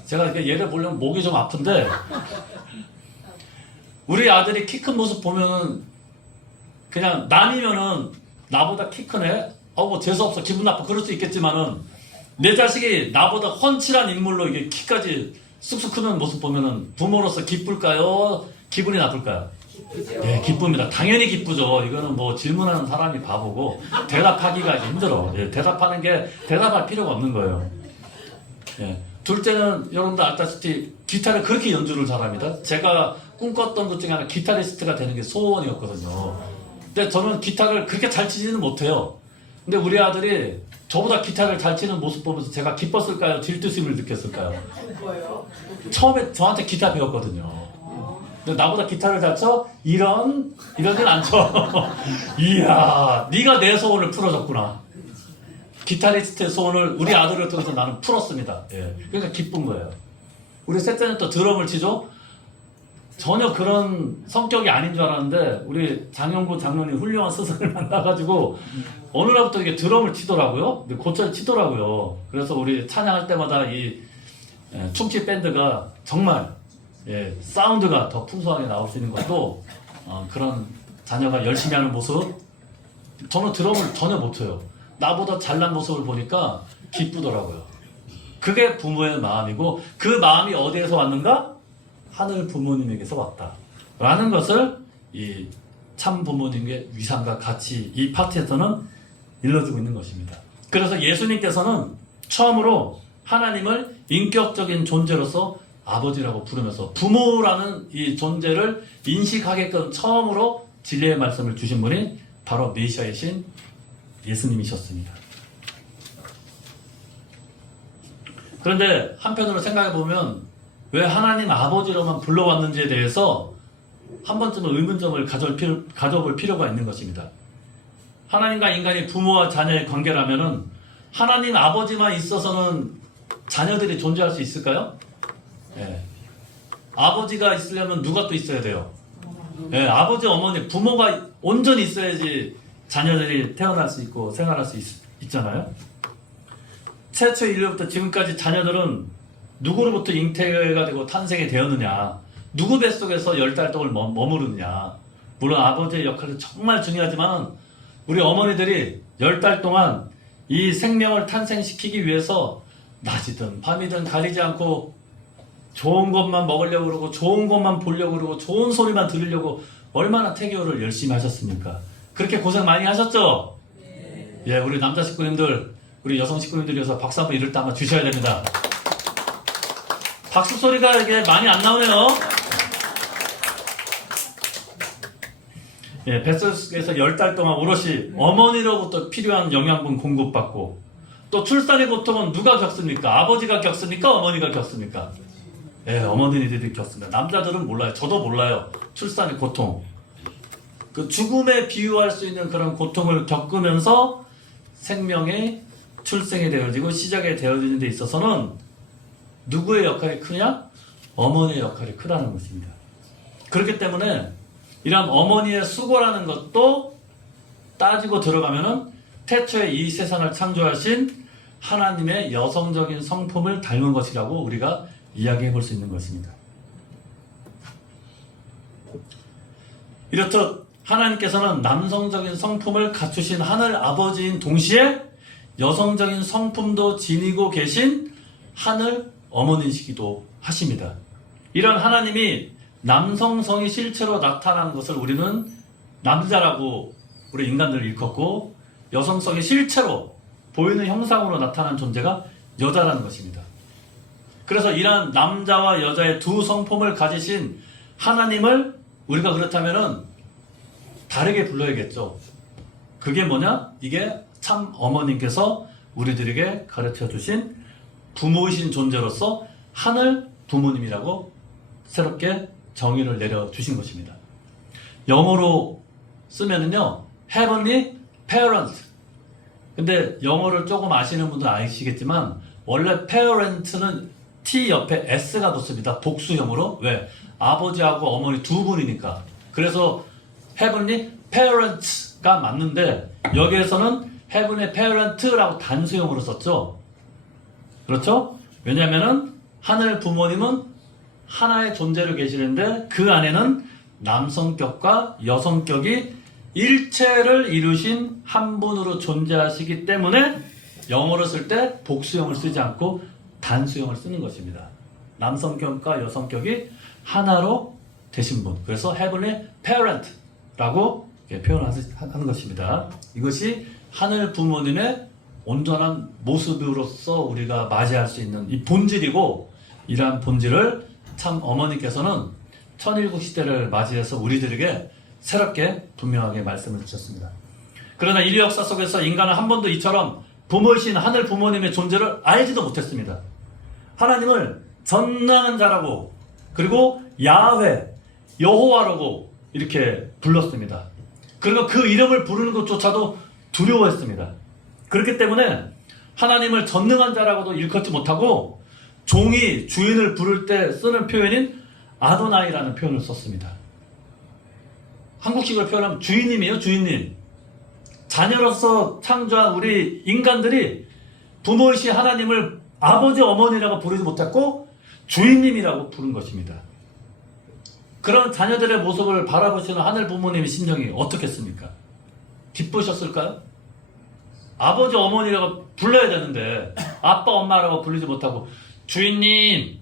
제가 이렇게 얘를 보려면 목이 좀 아픈데 우리 아들이 키 큰 모습 보면은 그냥 남이면은 나보다 키 크네? 뭐 재수없어. 기분 나빠. 그럴 수 있겠지만은 내 자식이 나보다 훤칠한 인물로 이게 키까지 쑥쑥 크는 모습 보면은 부모로서 기쁠까요? 기분이 나쁠까요? 기쁘죠. 예, 기쁩니다. 당연히 기쁘죠. 이거는 뭐 질문하는 사람이 바보고 대답하기가 힘들어. 예, 대답하는 게 대답할 필요가 없는 거예요. 예. 둘째는 여러분들 알다시피 기타를 그렇게 연주를 잘합니다. 제가 꿈꿨던 것 중에 하나 기타리스트가 되는 게 소원이었거든요. 근데 저는 기타를 그렇게 잘 치지는 못해요. 근데 우리 아들이 저보다 기타를 잘 치는 모습 보면서 제가 기뻤을까요? 질투심을 느꼈을까요? 뭐요? 처음에 저한테 기타 배웠거든요. 근데 나보다 기타를 잘 쳐? 이러진 안 쳐. 이야, 네가 내 소원을 풀어줬구나. 기타리스트의 소원을 우리 아들을 통해서 나는 풀었습니다. 예. 그러니까 기쁜 거예요. 우리 셋째는 또 드럼을 치죠? 전혀 그런 성격이 아닌 줄 알았는데 우리 장영구 장로님 훌륭한 스승을 만나가지고 어느 날부터 이게 드럼을 치더라고요. 곧잘 치더라고요. 그래서 우리 찬양할 때마다 이 충치 밴드가 정말 사운드가 더 풍성하게 나올 수 있는 것도 그런 자녀가 열심히 하는 모습. 저는 드럼을 전혀 못 쳐요. 나보다 잘난 모습을 보니까 기쁘더라고요. 그게 부모의 마음이고 그 마음이 어디에서 왔는가? 하늘 부모님에게서 왔다. 라는 것을 이 참 부모님의 위상과 가치 이 파트에서는 일러주고 있는 것입니다. 그래서 예수님께서는 처음으로 하나님을 인격적인 존재로서 아버지라고 부르면서 부모라는 이 존재를 인식하게끔 처음으로 진리의 말씀을 주신 분이 바로 메시아이신 예수님이셨습니다. 그런데 한편으로 생각해 보면 왜 하나님 아버지로만 불러왔는지에 대해서 한 번쯤은 의문점을 가져볼 필요가 있는 것입니다. 하나님과 인간이 부모와 자녀의 관계라면은 하나님 아버지만 있어서는 자녀들이 존재할 수 있을까요? 예. 아버지가 있으려면 누가 또 있어야 돼요? 예, 아버지, 어머니, 부모가 온전히 있어야지 자녀들이 태어날 수 있고 생활할 수 있잖아요. 최초 인류부터 지금까지 자녀들은 누구로부터 잉태가 되고 탄생이 되었느냐, 누구 뱃속에서 10달 동안 머무르느냐. 물론 아버지의 역할은 정말 중요하지만 우리 어머니들이 10달 동안 이 생명을 탄생시키기 위해서 낮이든 밤이든 가리지 않고 좋은 것만 먹으려고 그러고 좋은 것만 보려고 그러고 좋은 소리만 들으려고 얼마나 태교를 열심히 하셨습니까? 그렇게 고생 많이 하셨죠? 네. 예, 우리 남자 식구님들, 우리 여성 식구님들이어서 박수 한번 이럴 때 한번 주셔야 됩니다. 박수 소리가 이게 많이 안 나오네요. 예, 뱃속에서 10달 동안 오롯이 어머니로부터 필요한 영양분 공급받고, 또 출산의 고통은 누가 겪습니까? 아버지가 겪습니까? 어머니가 겪습니까? 예, 어머니들이 겪습니다. 남자들은 몰라요. 저도 몰라요. 출산의 고통. 그 죽음에 비유할 수 있는 그런 고통을 겪으면서 생명의 출생이 되어지고 시작이 되어지는 데 있어서는 누구의 역할이 크냐? 어머니의 역할이 크다는 것입니다. 그렇기 때문에 이런 어머니의 수고라는 것도 따지고 들어가면은 태초에 이 세상을 창조하신 하나님의 여성적인 성품을 닮은 것이라고 우리가 이야기해 볼 수 있는 것입니다. 이렇듯 하나님께서는 남성적인 성품을 갖추신 하늘 아버지인 동시에 여성적인 성품도 지니고 계신 하늘 어머니시기도 하십니다. 이런 하나님이 남성성이 실체로 나타나는 것을 우리는 남자라고 우리 인간들을 일컫고, 여성성이 실체로 보이는 형상으로 나타나는 존재가 여자라는 것입니다. 그래서 이러한 남자와 여자의 두 성품을 가지신 하나님을 우리가 그렇다면은 다르게 불러야겠죠. 그게 뭐냐? 이게 참 어머님께서 우리들에게 가르쳐 주신 부모이신 존재로서 하늘 부모님이라고 새롭게 정의를 내려주신 것입니다. 영어로 쓰면은요, Heavenly Parents. 근데 영어를 조금 아시는 분들은 아시겠지만, 원래 Parent는 T 옆에 S가 붙습니다. 복수형으로. 왜? 아버지하고 어머니 두 분이니까. 그래서 Heavenly Parents가 맞는데, 여기에서는 Heavenly Parent라고 단수형으로 썼죠. 그렇죠? 왜냐면은 하늘 부모님은 하나의 존재로 계시는데 그 안에는 남성격과 여성격이 일체를 이루신 한 분으로 존재하시기 때문에 영어로 쓸 때 복수형을 쓰지 않고 단수형을 쓰는 것입니다. 남성격과 여성격이 하나로 되신 분. 그래서 Heavenly Parent라고 표현하는 것입니다. 이것이 하늘 부모님의 온전한 모습으로서 우리가 맞이할 수 있는 이 본질이고, 이러한 본질을 참 어머니께서는 천일국 시대를 맞이해서 우리들에게 새롭게 분명하게 말씀을 주셨습니다. 그러나 인류 역사 속에서 인간은 한 번도 이처럼 부모이신 하늘 부모님의 존재를 알지도 못했습니다. 하나님을 전능한 자라고, 그리고 야훼, 여호와라고 이렇게 불렀습니다. 그리고 그 이름을 부르는 것조차도 두려워했습니다. 그렇기 때문에 하나님을 전능한 자라고도 일컫지 못하고 종이 주인을 부를 때 쓰는 표현인 아도나이라는 표현을 썼습니다. 한국식으로 표현하면 주인님이에요, 주인님. 자녀로서 창조한 우리 인간들이 부모이신 하나님을 아버지, 어머니라고 부르지 못했고 주인님이라고 부른 것입니다. 그런 자녀들의 모습을 바라보시는 하늘 부모님의 심정이 어떻겠습니까? 기쁘셨을까요? 아버지, 어머니라고 불러야 되는데 아빠, 엄마라고 부르지 못하고 주인님,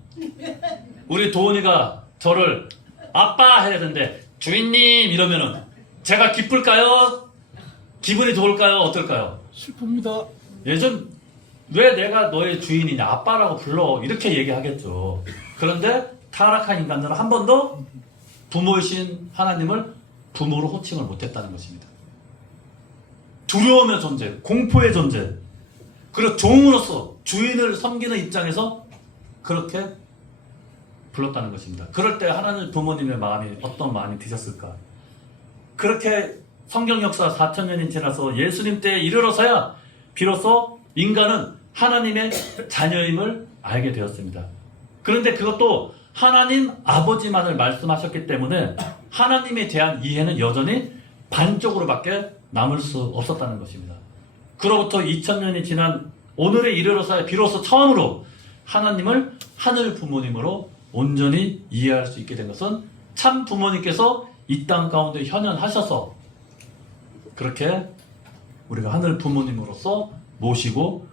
우리 도훈이가 저를 아빠 해야 되는데 주인님 이러면은 제가 기쁠까요? 기분이 좋을까요? 어떨까요? 슬픕니다. 예전 왜 내가 너의 주인이냐, 아빠라고 불러, 이렇게 얘기하겠죠. 그런데 타락한 인간들은 한 번도 부모이신 하나님을 부모로 호칭을 못했다는 것입니다. 두려움의 존재, 공포의 존재, 그리고 종으로서 주인을 섬기는 입장에서 그렇게 불렀다는 것입니다. 그럴 때 하나님 부모님의 마음이 어떤 마음이 드셨을까? 그렇게 성경 역사 4,000년이 지나서 예수님 때에 이르러서야 비로소 인간은 하나님의 자녀임을 알게 되었습니다. 그런데 그것도 하나님 아버지만을 말씀하셨기 때문에 하나님에 대한 이해는 여전히 반쪽으로밖에 남을 수 없었다는 것입니다. 그로부터 2000년이 지난 오늘에 이르러서야 비로소 처음으로 하나님을 하늘 부모님으로 온전히 이해할 수 있게 된 것은 참 부모님께서 이 땅 가운데 현현하셔서 그렇게 우리가 하늘 부모님으로서 모시고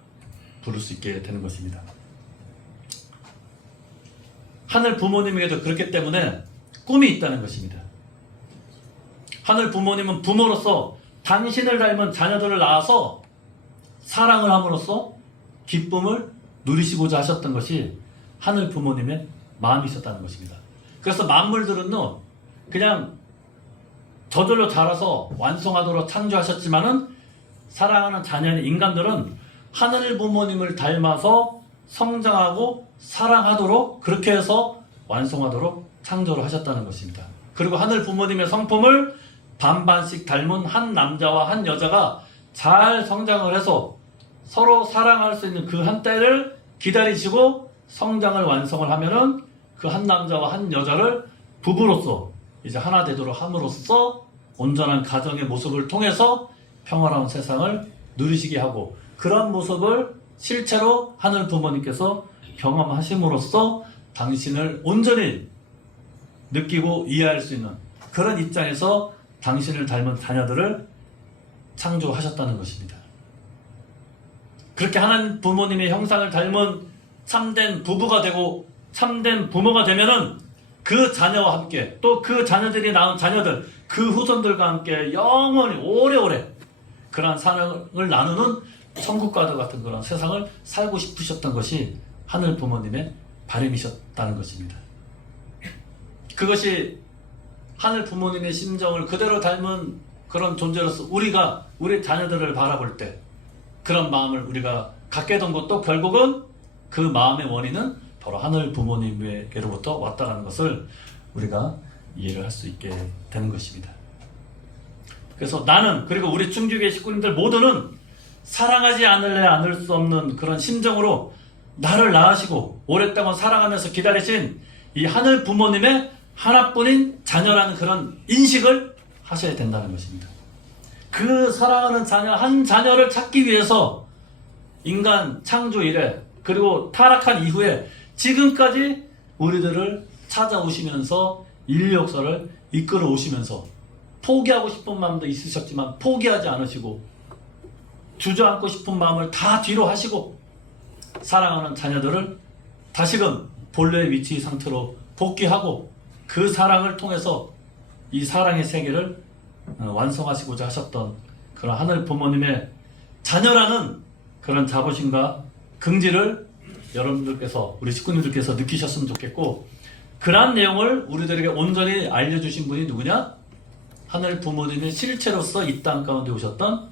부를 수 있게 되는 것입니다. 하늘 부모님에게도 그렇기 때문에 꿈이 있다는 것입니다. 하늘 부모님은 부모로서 당신을 닮은 자녀들을 낳아서 사랑을 함으로써 기쁨을 누리시고자 하셨던 것이 하늘 부모님의 마음이셨다는 것입니다. 그래서 만물들은요, 그냥 저절로 자라서 완성하도록 창조하셨지만은 사랑하는 자녀인 인간들은 하늘 부모님을 닮아서 성장하고 사랑하도록 그렇게 해서 완성하도록 창조를 하셨다는 것입니다. 그리고 하늘 부모님의 성품을 반반씩 닮은 한 남자와 한 여자가 잘 성장을 해서 서로 사랑할 수 있는 그 한 때를 기다리시고 성장을 완성을 하면은 그 한 남자와 한 여자를 부부로서 이제 하나 되도록 함으로써 온전한 가정의 모습을 통해서 평화로운 세상을 누리시게 하고, 그런 모습을 실제로 하늘 부모님께서 경험하심으로써 당신을 온전히 느끼고 이해할 수 있는 그런 입장에서 당신을 닮은 자녀들을 창조하셨다는 것입니다. 그렇게 하나님 부모님의 형상을 닮은 참된 부부가 되고 참된 부모가 되면은 그 자녀와 함께 또 그 자녀들이 낳은 자녀들, 그 후손들과 함께 영원히 오래오래 그러한 사랑을 나누는 천국과도 같은 그런 세상을 살고 싶으셨던 것이 하늘 부모님의 바람이셨다는 것입니다. 그것이 하늘 부모님의 심정을 그대로 닮은 그런 존재로서 우리가 우리 자녀들을 바라볼 때 그런 마음을 우리가 갖게 된 것도 결국은 그 마음의 원인은 바로 하늘 부모님에게로부터 왔다는 것을 우리가 이해를 할 수 있게 되는 것입니다. 그래서 나는, 그리고 우리 충주교회 식구님들 모두는 사랑하지 않을래 않을 수 없는 그런 심정으로 나를 낳으시고 오랫동안 사랑하면서 기다리신 이 하늘 부모님의 하나뿐인 자녀라는 그런 인식을 하셔야 된다는 것입니다. 그 사랑하는 자녀 한 자녀를 찾기 위해서 인간 창조 이래, 그리고 타락한 이후에 지금까지 우리들을 찾아오시면서 인류 역사를 이끌어 오시면서 포기하고 싶은 마음도 있으셨지만 포기하지 않으시고 주저앉고 싶은 마음을 다 뒤로 하시고 사랑하는 자녀들을 다시금 본래의 위치 상태로 복귀하고 그 사랑을 통해서 이 사랑의 세계를 완성하시고자 하셨던 그런 하늘 부모님의 자녀라는 그런 자부심과 긍지를 여러분들께서, 우리 식구님들께서 느끼셨으면 좋겠고, 그러한 내용을 우리들에게 온전히 알려주신 분이 누구냐? 하늘 부모님의 실체로서 이 땅 가운데 오셨던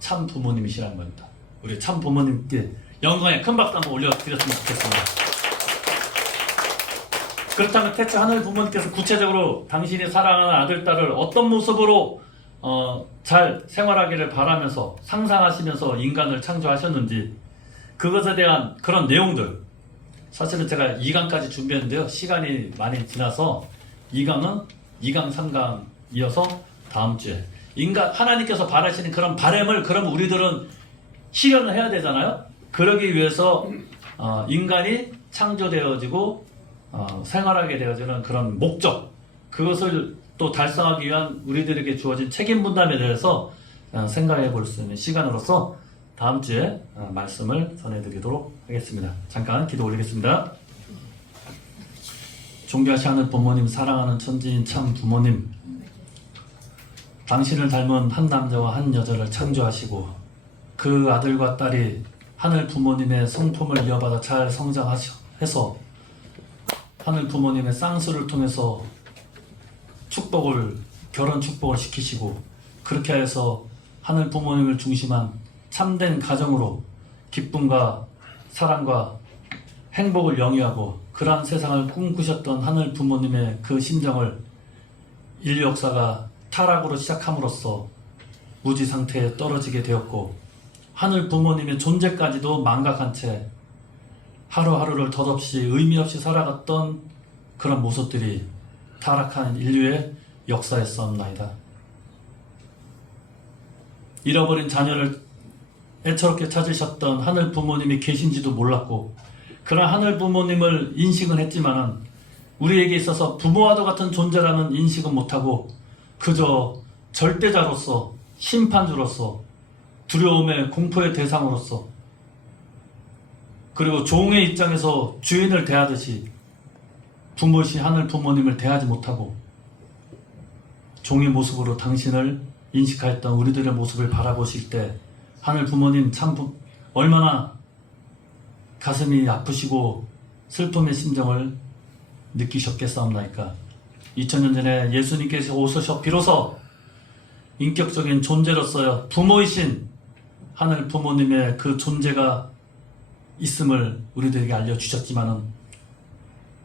참 부모님이시라는 겁니다. 우리 참 부모님께 영광의 큰 박수 한번 올려드렸으면 좋겠습니다. 그렇다면 대체 하늘 부모님께서 구체적으로 당신이 사랑하는 아들, 딸을 어떤 모습으로 잘 생활하기를 바라면서 상상하시면서 인간을 창조하셨는지, 그것에 대한 그런 내용들, 사실은 제가 2강까지 준비했는데요. 시간이 많이 지나서 2강은 2강, 3강 이어서 다음 주에 하나님께서 바라시는 그런 바람을 그럼 우리들은 실현을 해야 되잖아요. 그러기 위해서 인간이 창조되어지고 생활하게 되어지는 그런 목적, 그것을 또 달성하기 위한 우리들에게 주어진 책임 분담에 대해서 생각해 볼 수 있는 시간으로서 다음 주에 말씀을 전해드리도록 하겠습니다. 잠깐 기도 올리겠습니다. 존귀하시는 부모님, 사랑하는 천지인 참 부모님, 당신을 닮은 한 남자와 한 여자를 창조하시고 그 아들과 딸이 하늘 부모님의 성품을 이어받아 잘 성장해서 하늘 부모님의 쌍수를 통해서 결혼 축복을 시키시고, 그렇게 해서 하늘 부모님을 중심한 참된 가정으로 기쁨과 사랑과 행복을 영위하고 그러한 세상을 꿈꾸셨던 하늘 부모님의 그 심정을 인류 역사가 타락으로 시작함으로써 무지 상태에 떨어지게 되었고, 하늘 부모님의 존재까지도 망각한 채 하루하루를 덧없이 의미 없이 살아갔던 그런 모습들이 타락한 인류의 역사였사옵나이다. 잃어버린 자녀를 애처롭게 찾으셨던 하늘 부모님이 계신지도 몰랐고, 그런 하늘 부모님을 인식은 했지만은 우리에게 있어서 부모와도 같은 존재라는 인식은 못하고 그저 절대자로서, 심판주로서, 두려움의 공포의 대상으로서, 그리고 종의 입장에서 주인을 대하듯이 부모이신 하늘 부모님을 대하지 못하고 종의 모습으로 당신을 인식하였던 우리들의 모습을 바라보실 때 하늘 부모님 참 얼마나 가슴이 아프시고 슬픔의 심정을 느끼셨겠사옵나이까. 2000년 전에 예수님께서 오셔서 비로소 인격적인 존재로서요 부모이신 하늘 부모님의 그 존재가 있음을 우리들에게 알려주셨지만은,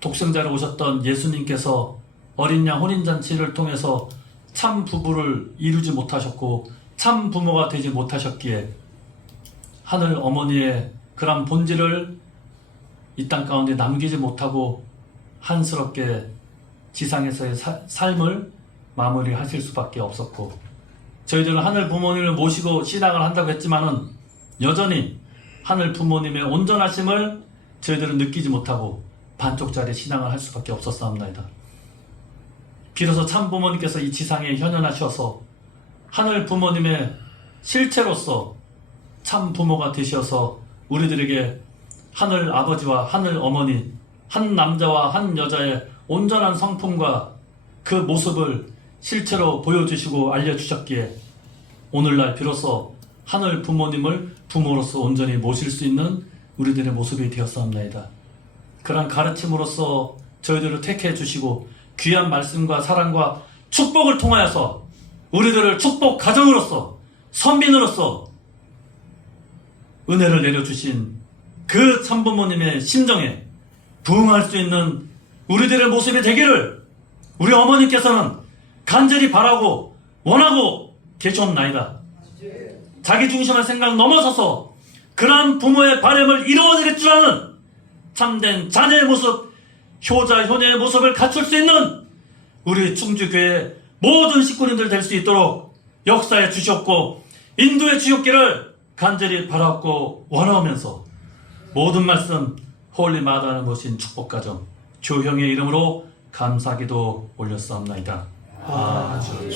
독생자로 오셨던 예수님께서 어린 양 혼인잔치를 통해서 참 부부를 이루지 못하셨고 참 부모가 되지 못하셨기에 하늘 어머니의 그런 본질을 이 땅 가운데 남기지 못하고 한스럽게 지상에서의 삶을 마무리하실 수밖에 없었고, 저희들은 하늘 부모님을 모시고 신앙을 한다고 했지만은 여전히 하늘 부모님의 온전하심을 저희들은 느끼지 못하고 반쪽짜리 신앙을 할 수밖에 없었사옵나이다. 비로소 참 부모님께서 이 지상에 현현하셔서 하늘 부모님의 실체로서 참 부모가 되셔서 우리들에게 하늘 아버지와 하늘 어머니, 한 남자와 한 여자의 온전한 성품과 그 모습을 실체로 보여주시고 알려주셨기에 오늘날 비로소 하늘 부모님을 부모로서 온전히 모실 수 있는 우리들의 모습이 되었사옵나이다. 그러한 가르침으로써 저희들을 택해 주시고 귀한 말씀과 사랑과 축복을 통하여서 우리들을 축복 가정으로서 선민으로서 은혜를 내려주신 그 참부모님의 심정에 부응할 수 있는 우리들의 모습이 되기를 우리 어머니께서는 간절히 바라고 원하고 계셨나이다. 자기 중심의 생각 넘어서서 그러한 부모의 바람을 이루어드릴 줄 아는 참된 자녀의 모습, 효자 효녀의 모습을 갖출 수 있는 우리 충주교회 모든 식구님들 될 수 있도록 역사해 주셨고 인도해 주셨기를 간절히 바라고 원하면서 모든 말씀 홀리 마다하는 모신 축복가정 주형의 이름으로 감사기도 올렸사옵나이다. 아멘.